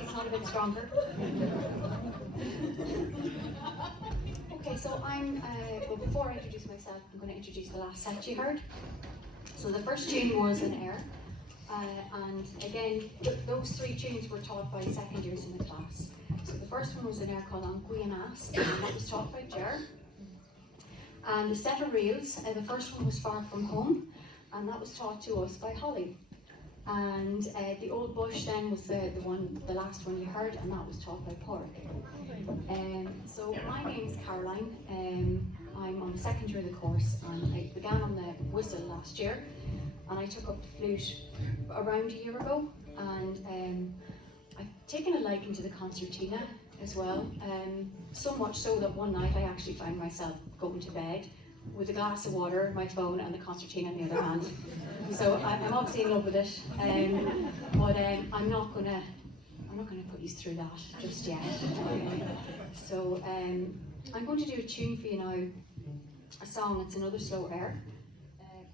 It's not a bit stronger. Okay, so well, before I introduce myself, I'm going to introduce the last set you heard. So the first tune was an air, and again, those three tunes were taught by second years in the class. So the first one was an air called An Guan As, and that was taught by Ger. And the set of reels, the first one was Far From Home, and that was taught to us by Holly. And the Old Bush then was the last one you heard, and that was taught by Pork. So my name is Caroline. I'm on the second year of the course, and I began on the whistle last year, and I took up the flute around a year ago, and I've taken a liking to the concertina as well, so much so that one night I actually found myself going to bed with a glass of water, my phone, and the concertina on the other hand. So I'm obviously in love with it, but I'm not gonna put you through that just yet. So I'm going to do a tune for you now, a song. It's another slow air.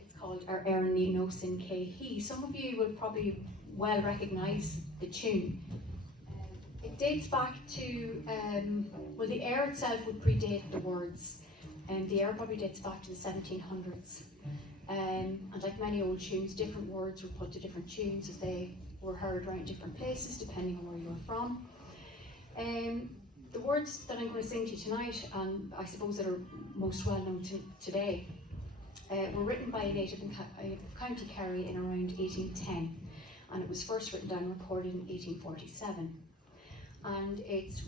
It's called Ar Éireann ní Nó Sin Cé. Some of you will probably well recognise the tune. It dates back to, well, the air itself would predate the words, and the air probably dates back to the 1700s. And like many old tunes, different words were put to different tunes as they were heard around different places, depending on where you were from. The words that I'm going to sing to you tonight, and I suppose that are most well known today, were written by a native of County Kerry in around 1810, and it was first written down and recorded in 1847. And it's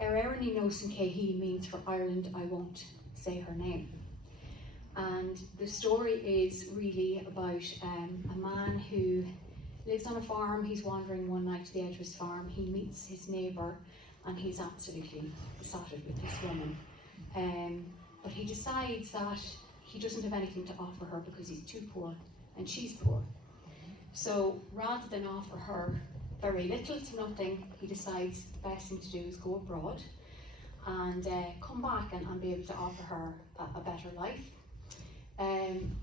Ar Éireann ní Nó Sin Cé means for Ireland I won't say her name. And the story is really about a man who lives on a farm. He's wandering one night to the edge of his farm. He meets his neighbour, and he's absolutely besotted with this woman. But he decides that he doesn't have anything to offer her because he's too poor and she's poor. So rather than offer her very little to nothing, he decides the best thing to do is go abroad and come back and be able to offer her a better life.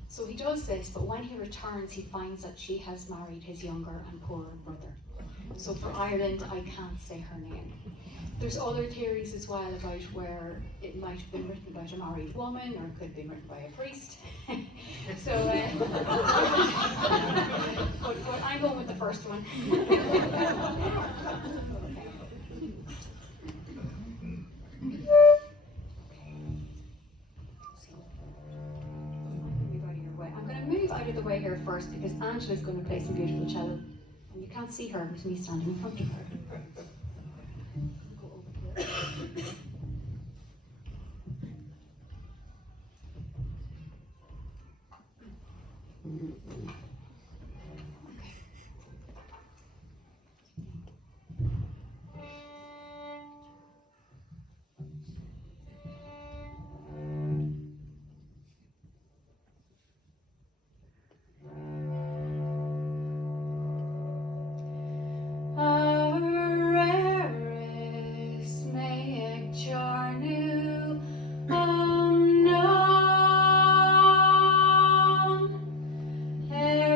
So he does this, but when he returns, he finds that she has married his younger and poorer brother. So for Ireland, I can't say her name. There's other theories as well about where it might have been written about a married woman, or it could have been written by a priest. So, but I'm going with the first one. Move out of the way here first because Angela's going to play some beautiful cello, and you can't see her with me standing in front of her. Go over here. Hey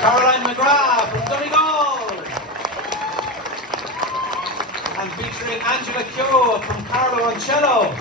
Caroline McGrath from Donegal. And featuring Angela Kyo from Carlo on cello.